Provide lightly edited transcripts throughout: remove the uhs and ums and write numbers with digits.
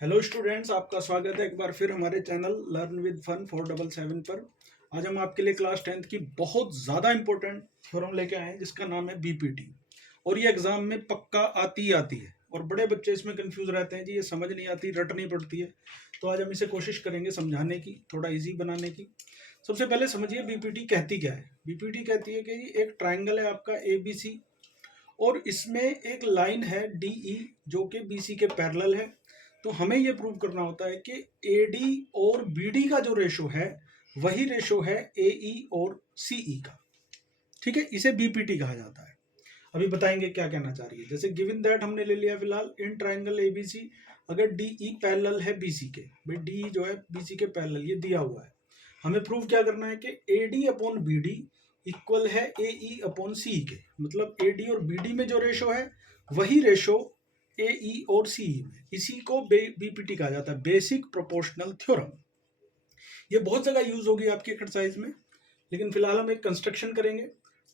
Hello students, आपका स्वागत है एक बार फिर हमारे चैनल लर्न विद फन 477 पर। आज हम आपके लिए क्लास 10th की बहुत ज़्यादा इंपॉर्टेंट थ्योरम लेके आए हैं जिसका नाम है बीपीटी। और ये एग्जाम में पक्का आती ही आती है और बड़े बच्चे इसमें कंफ्यूज रहते हैं जी, ये समझ नहीं आती, रटनी पड़ती है। तो आज हम इसे कोशिश करेंगे समझाने की, थोड़ा ईजी बनाने की। सबसे पहले समझिए बीपीटी कहती क्या है। बीपीटी कहती है कि जी एक ट्राइंगल है आपका ABC और इसमें एक लाइन है DE जो कि BC के पैरेलल है। तो हमें ये प्रूव करना होता है कि AD और BD का जो रेशो है वही रेशो है AE और CE का। ठीक है, इसे बीपीटी कहा जाता है। अभी बताएंगे क्या कहना चाह रही है। जैसे गिवन दैट हमने ले लिया फिलहाल इन ट्राइंगल ABC, अगर DE पैरेलल है BC के, भाई DE जो है BC के पैरेलल, ये दिया हुआ है। हमें प्रूव क्या करना है कि AD अपॉन BD इक्वल है AE अपॉन CE के। मतलब AD और BD में जो रेशो है वही रेशो AE और CE में। इसी को बीपीटी कहा जाता है, बेसिक प्रोपोर्शनल थ्योरम। ये बहुत जगह यूज होगी आपकी एक्सरसाइज में, लेकिन फिलहाल हम एक कंस्ट्रक्शन करेंगे।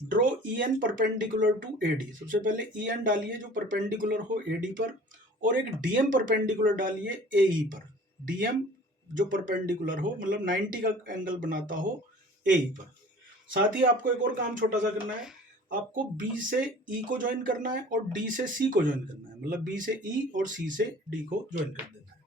Draw EN perpendicular to AD। सबसे पहले EN डालिए जो परपेंडिकुलर हो AD पर, और एक DM परपेंडिकुलर डालिए AE पर। DM जो परपेंडिकुलर हो, मतलब 90 का एंगल बनाता हो AE पर। साथ ही आपको एक और काम छोटा सा करना है, आपको B से E को ज्वाइन करना है और D से C को ज्वाइन करना है। मतलब B से E और C से D को ज्वाइन कर देना है।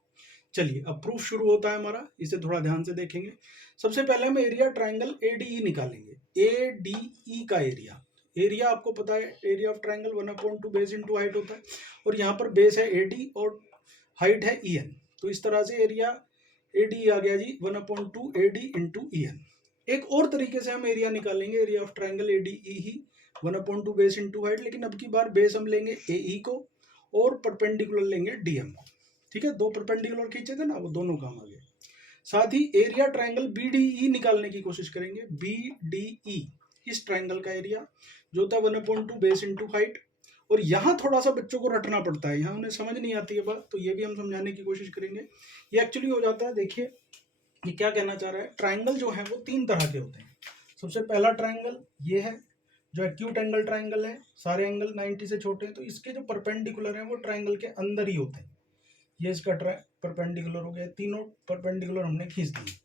चलिए अब प्रूफ शुरू होता है हमारा, इसे थोड़ा ध्यान से देखेंगे। सबसे पहले हम एरिया ट्राइंगल ADE निकालेंगे। ADE का एरिया, एरिया आपको पता है area of triangle 1/2 base into height होता है, और यहाँ पर बेस है AD और हाइट है EN। तो इस तरह से एरिया ADE आ गया जी 1/2 AD इंटू EN। एक और तरीके से हम एरिया निकालेंगे, area of triangle ADE he 1/2 base into height, लेकिन अब की बार बेस हम लेंगे AE को और परपेंडिकुलर लेंगे DM को। ठीक है, दो परपेंडिकुलर खींचे थे ना, वो दोनों काम आ गए। साथ ही एरिया ट्राइंगल BDE निकालने की कोशिश करेंगे। BDE इस ट्राइंगल का एरिया जो होता है 1/2 बेस इंटू हाइट। और यहाँ थोड़ा सा बच्चों को रटना पड़ता है, यहाँ उन्हें समझ नहीं आती है बात, तो ये भी हम समझाने की कोशिश करेंगे। ये एक्चुअली हो जाता है, देखिए ये क्या कहना चाह रहा है। ट्राइंगल जो है वो 3 तरह के होते हैं। सबसे पहला ट्राइंगल ये है जो एक्यूट एंगल ट्राइंगल है, सारे एंगल 90 से छोटे हैं, तो इसके जो परपेंडिकुलर हैं वो ट्राइंगल के अंदर ही होते हैं। ये इसका परपेंडिकुलर हो गया, तीनों परपेंडिकुलर हमने खींच दिए।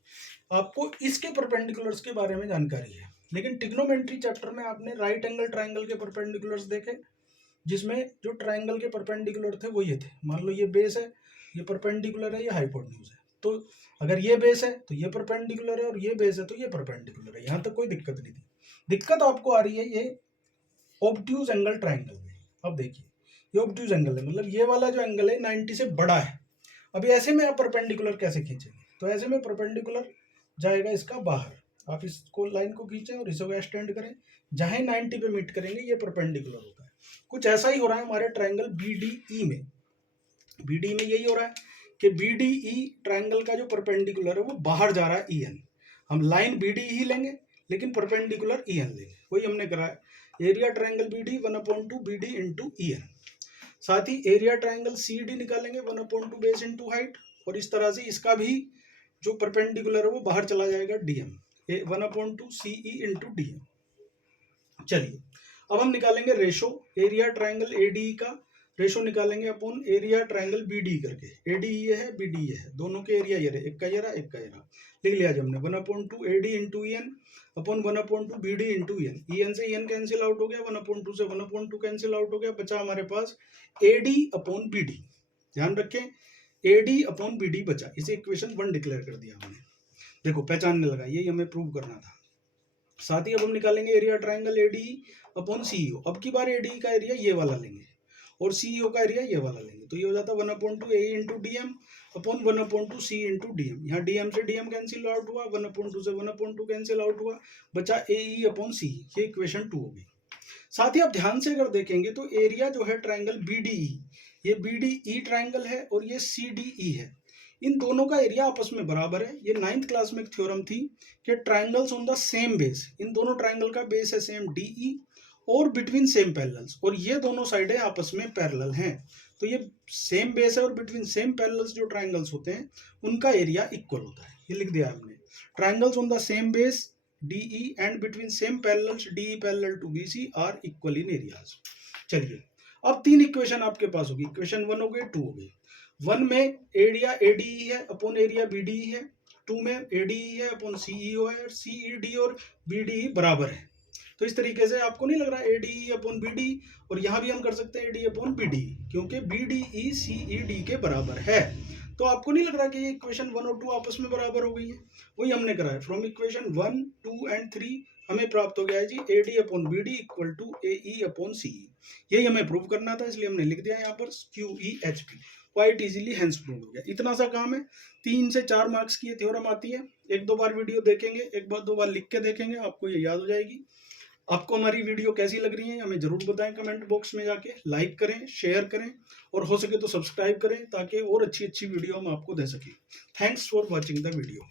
आपको इसके परपेंडिकुलर्स के बारे में जानकारी है, लेकिन ट्रिग्नोमेट्री चैप्टर में आपने राइट एंगल ट्राइंगल के परपेंडिकुलर्स देखे, जिसमें जो ट्राइंगल के परपेंडिकुलर थे वो ये थे। मान लो ये बेस है, ये परपेंडिकुलर है, ये हाइपोटेन्यूज है। तो अगर ये बेस है तो ये परपेंडिकुलर है, और ये बेस है तो ये परपेंडिकुलर है। यहाँ तक कोई दिक्कत नहीं थी। दिक्कत आपको आ रही है ये ऑब्ट्यूज एंगल ट्राइंगल में। अब देखिए ये ऑब्ट्यूज एंगल है, मतलब ये वाला जो एंगल है 90 से बड़ा है। अभी ऐसे में आप परपेंडिकुलर कैसे खींचेंगे? तो ऐसे में परपेंडिकुलर जाएगा इसका बाहर। आप इसको लाइन को खींचें और इसे एक्सटेंड करें, जहां 90 पे मीट करेंगे ये परपेंडिकुलर होता है। कुछ ऐसा ही हो रहा है हमारे ट्राइंगल BDE में। BDE में यही हो रहा है कि BDE ट्राइंगल का जो परपेंडिकुलर है वो बाहर जा रहा है EN। हम लाइन BDE ही लेंगे लेकिन परपेंडिकुलर EN लेंगे, वही हमने करा है। Area triangle BD 1/2 BD into EN। साथ ही एरिया ट्राइंगल CD निकालेंगे 1/2 बेस इंटू हाइट, और इस तरह से इसका भी जो परपेंडिकुलर है वो बाहर चला जाएगा DM 1/2 CE इंटू DM। चलिए अब हम निकालेंगे रेशो एरिया ट्राइंगल ADE का, रेशो निकालेंगे अपॉन एरिया ट्राइंगल BDE करके। ADE ये है, BDE ये है, दोनों के एरिया ये रहे, एक का ये रहा, एक का ये रहा। लिख लिया जब हमने 1/2 AD into EN upon 1/2 BD into EN। EN से EN कैंसिल आउट हो गया, 1/2 से 1/2 कैंसिल आउट हो गया, बचा हमारे पास AD अपॉन BD। ध्यान रखें AD अपॉन BD बचा, इसे इक्वेशन 1 डिक्लेयर कर दिया हमने। देखो पहचानने लगा, यही हमें प्रूव करना था। साथ ही अब हम निकालेंगे area triangle ADE upon CEO। अब की बार ADE का एरिया ये वाला लेंगे और CEO का एरिया ये वाला लेंगे, तो ये हो जाता है 1/2 AE into DM upon 1/2 C into DM। यहाँ DM से DM कैंसिल आउट हुआ, 1/2 से 1/2 कैंसिल आउट हुआ, बचा AE अपॉन CE। ये इक्वेशन 2 होगी। साथ ही आप ध्यान से अगर देखेंगे तो एरिया जो है ट्राइंगल BDE, ये BDE ट्राइंगल है और ये CDE है, इन दोनों का एरिया आपस में बराबर है। ये 9th क्लास में एक थ्योरम थी कि triangles on the same base, इन दोनों ट्राइंगल का बेस है सेम DE और बिटवीन सेम पैरेलल्स, और ये दोनों साइडें आपस में पैरेलल हैं। तो ये सेम बेस है और बिटवीन सेम पैरेलल्स जो ट्राइंगल्स होते हैं उनका एरिया इक्वल होता है। ये लिख दिया हमने, triangles on the same base DE and between same parallels DE parallel to BC are equal in areas। चलिए अब 3 इक्वेशन आपके पास होगी, इक्वेशन 1 हो गई, 2 हो गई। 1 में एरिया एडीई है अपॉन एरिया बीडीई है, 2 में एडीई है अपॉन सीईओ है, और सीईडी और बीडीई बराबर है। तो इस तरीके से आपको नहीं लग रहा एडीई अपॉन बीडी, और यहाँ भी हम कर सकते हैं एडी अपॉन बीडी, क्योंकि बीडीई सीईडी के बराबर है। तो आपको नहीं लग रहा कि ये इक्वेशन 1 और 2 आपस में बराबर हो गई है? वही हमने करा है। फ्रॉम इक्वेशन 1, 2 एंड 3 हमें प्राप्त हो गया है जी AD upon BD equal to AE upon CE. यही हमें प्रूव करना था, इसलिए हमने लिख दिया यहाँ पर QEHP। Quite easily hence prove हो गया। इतना सा काम है। 3 से 4 मार्क्स की ये थ्योरम आती है। 1-2 बार वीडियो देखेंगे, 1-2 बार लिख के देखेंगे, आपको ये याद हो जाएगी। आपको हमारी वीडियो कैसी लग रही है हमें जरूर बताएं कमेंट बॉक्स में जाके। लाइक करें, शेयर करें, और हो सके तो सब्सक्राइब करें, ताकि और अच्छी अच्छी वीडियो हम आपको दे सकें। Thanks for watching the video.